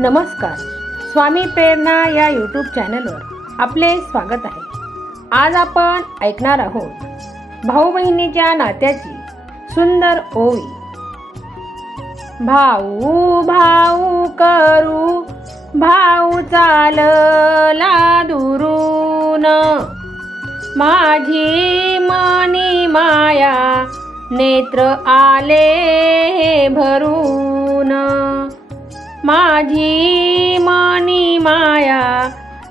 नमस्कार. स्वामी प्रेरणा या यूट्यूब चॅनलवर आपले स्वागत आहे. आज आपण ऐकणार आहोत भाऊ बहिणीच्या नात्याची सुंदर ओवी भाऊ भाऊ करू भाऊ चालला दुरून. माझी मनी माया नेत्र आले हे भरून. माझी मानी माया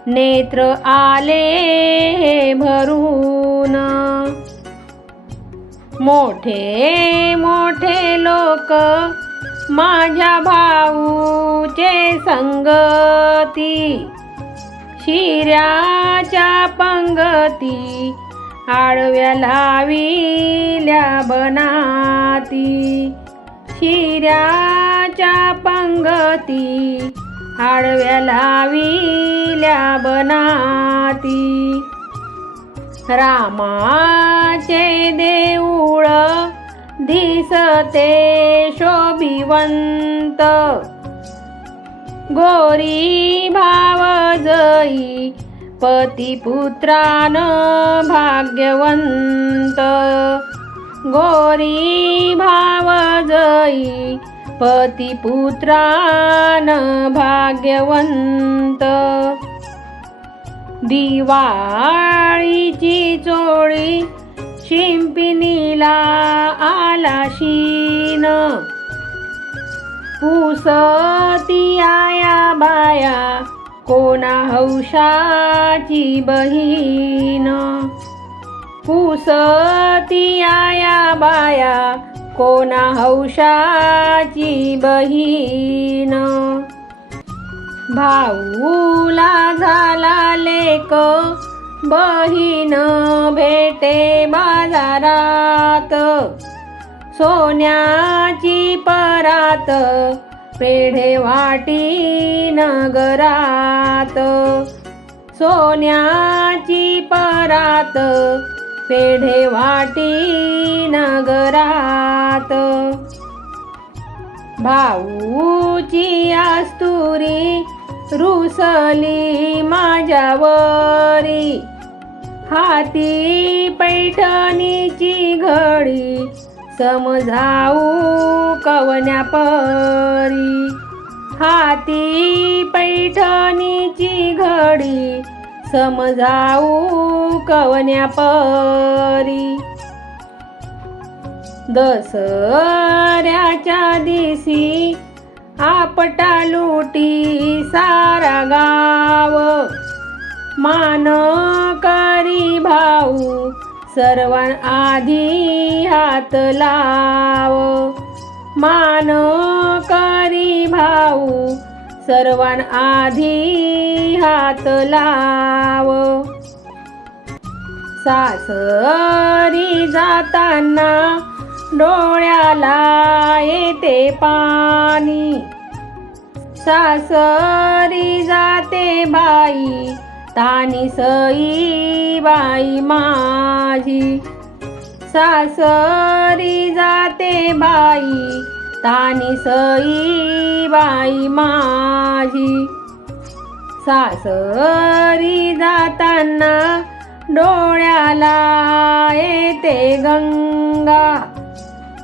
नेत्र आले हे भरून. मोठे मोठे लोक माझ्या भाऊचे संगती शिऱ्याच्या पंगती आडव्या लाविल्या बनाती. शिऱ्याच्या पंगती आडव्या लाविल्या बनाती. रामाचे देऊळ दिसते शोभिवंत. गोरी भावजई पतिपुत्रान भाग्यवंत. गोरी भावजई पतिपुत्रान भाग्यवंत. दिवाळीची चोळी शिंपिनीला आला शीन पुसती आया बाया कोणा हौशाची बहीण. पुसती आया बाया कोणा हौशाची बहीण? भाऊला झाला लेक बहीण भेटे बाजारात. सोन्याची परात पेढे वाटी नगरात. सोन्याची परात पेढे वाटी नगरात. भाऊची आस्तुरी रुसली माझ्यावरी. हाती पैठणीची घडी समजाऊ कवण्यापरी हाती पैठणीची घडी समजाऊ कवन्या परी. दसऱ्याच्या दिसी आपटा लुटी सारा गाव. मान करी भाऊ सर्वां आधी हात लाव. मान करी भाऊ सर्वां आधी हात लाव. सासरी जाताना डोळ्याला येते पाणी. सासरी जाते बाई तानी सई बाई माझी. सासरी जाते बाई तानी सई बाई माझी. सासरी जाताना डोळ्याला येते गंगा.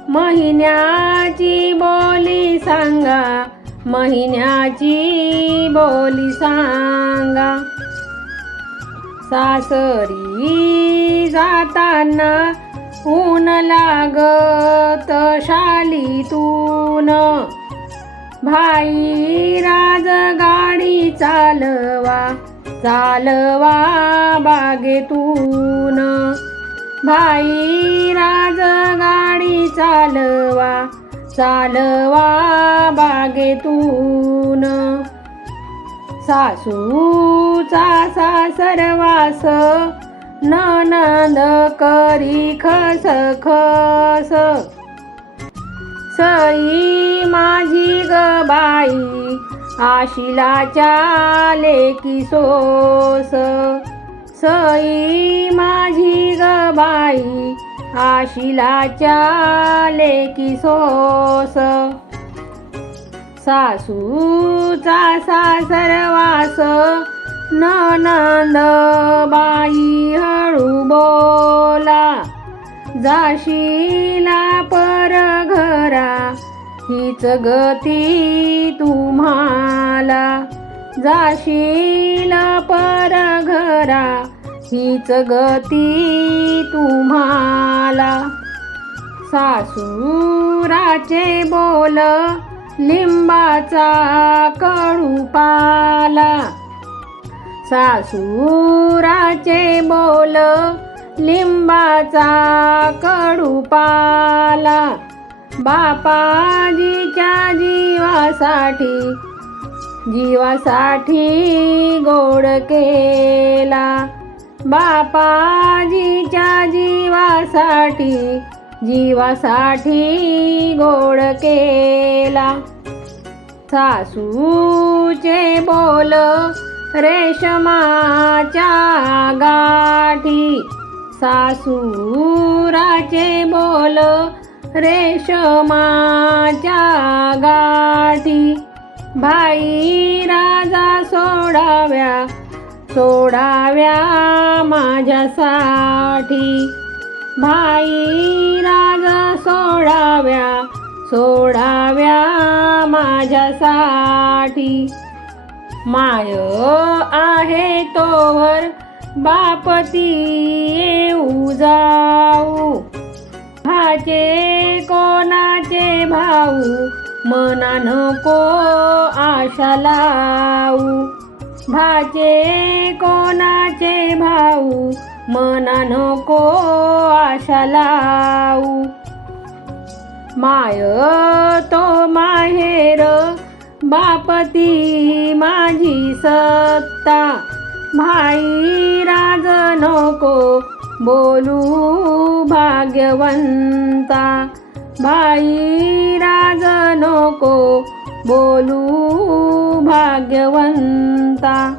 महिन्याची बोली सांगा महिन्याची बोली सांगा. सासरी जाताना ऊन लागत शालीतून. भाई राज गाडी चालवा चालवा बागेतून. भाई राज गाडी चालवा चालवा बागेतून. सासूचा सासरवास ननंद करी खस खस. सई माझी ग बाई आशिलाच्या लेकी सोस. सई माझी ग बाई आशिलाच्या लेकी सोस. सासूचा सासरवास ननंद बाई हळू बोला जाशीला पर घरा हीच गती तुम्हाला. जाशीला पर घरा हीच गती तुम्हाला. सासूराचे बोल लिंबाचा कडूपाला सासूराचे बोल लिंबाचा कडूपाला बापाजीच्या जीवासाठी जीवासाठी गोड केला. बापाजीच्या जीवासाठी जीवासाठी गोड केला. सासूचे बोल रेशमाच्या गाठी. सासूराचे बोल रेशमाच्या गाठी. भाई राजा सोडाव्या सोडाव्या माझ्यासाठी. भाई राजा सोडाव्या सोडाव्या माझ्यासाठी. माय आहे तोवर बापती येऊ जाऊ. भाचे कोणाचे भाऊ मना नको आशा लावू. भाचे कोणाचे भाऊ मना नको आशा लावू. माय तो माहेर बापती माझी सत्ता. भाई राज नको बोलू भाग्यवंता. भाई राज नको बोलू भाग्यवंता.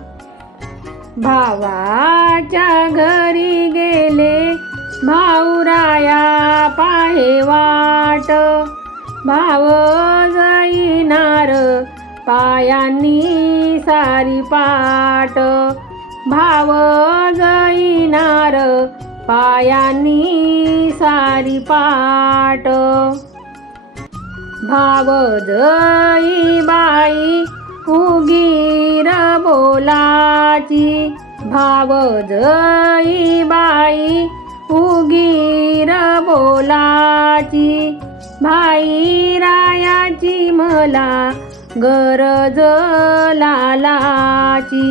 भावाच्या घरी गेले भाऊराया पाहे वाट. भाव जाईनार पायांनी सारी पाट भाव जाईनार पायांनी सारी पाट. भाव जई बाई उगीर बोलाची भाव जई बाई उगीर बोलाची भाई रायाची मला गरज लालाची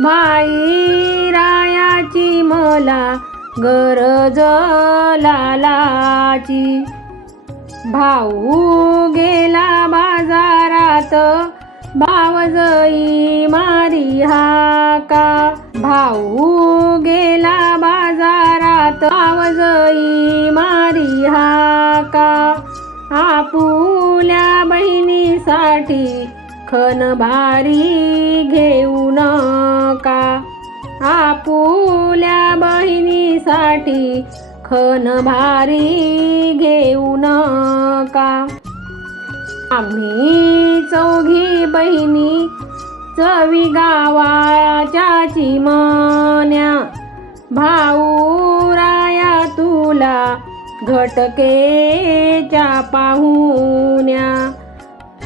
माई रायाची मला गरज लालाची. भाऊ गेला बाजारात भावजई मारी हाका. भाऊ गे साठी खन भारी घेऊ नका. आपुल्या बहिणीसाठी खन भारी घेऊ नका. आम्ही चौघी बहिणी चवी गावाच्या चिमण्या भाऊ राया तुला घटकेच्या पाहुण्या.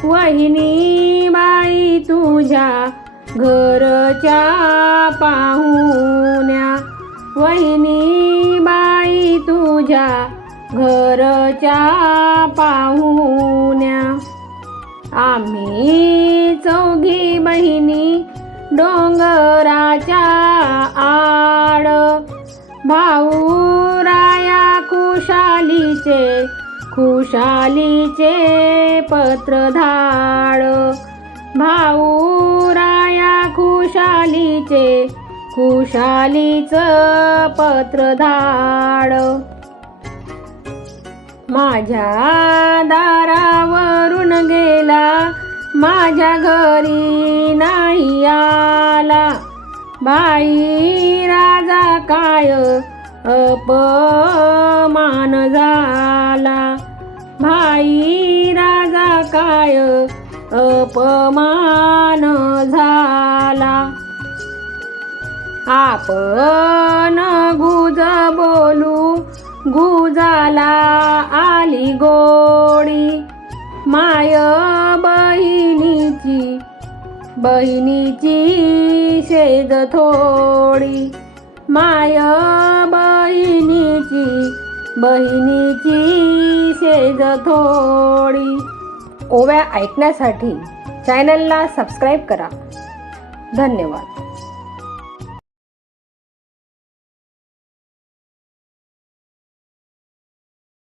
वहिनी बाई तुझ्या घरच्या पाहुण्या. वहिनी बाई तुझ्या घरच्या पाहुण्या. आम्ही चौघी बहिणी डोंगराच्या आड. भाऊ खुशालीचे पत्रधाड. भाऊ राया खुशालीचे खुशालीच पत्रधाड. माझ्या दारावरून गेला माझ्या घरी नाही आला. बाई राजा काय अपमान झाला? भाई राजा काय अपमान झाला? आपण गुज बोलू गुजाला आली गोडी. माय बहिणीची बहिणीची शेज थोडी. माय बहिणीची बहिणीची शेज थोडी. ओव्या ऐकण्यासाठी चॅनलला सबस्क्राईब करा. धन्यवाद.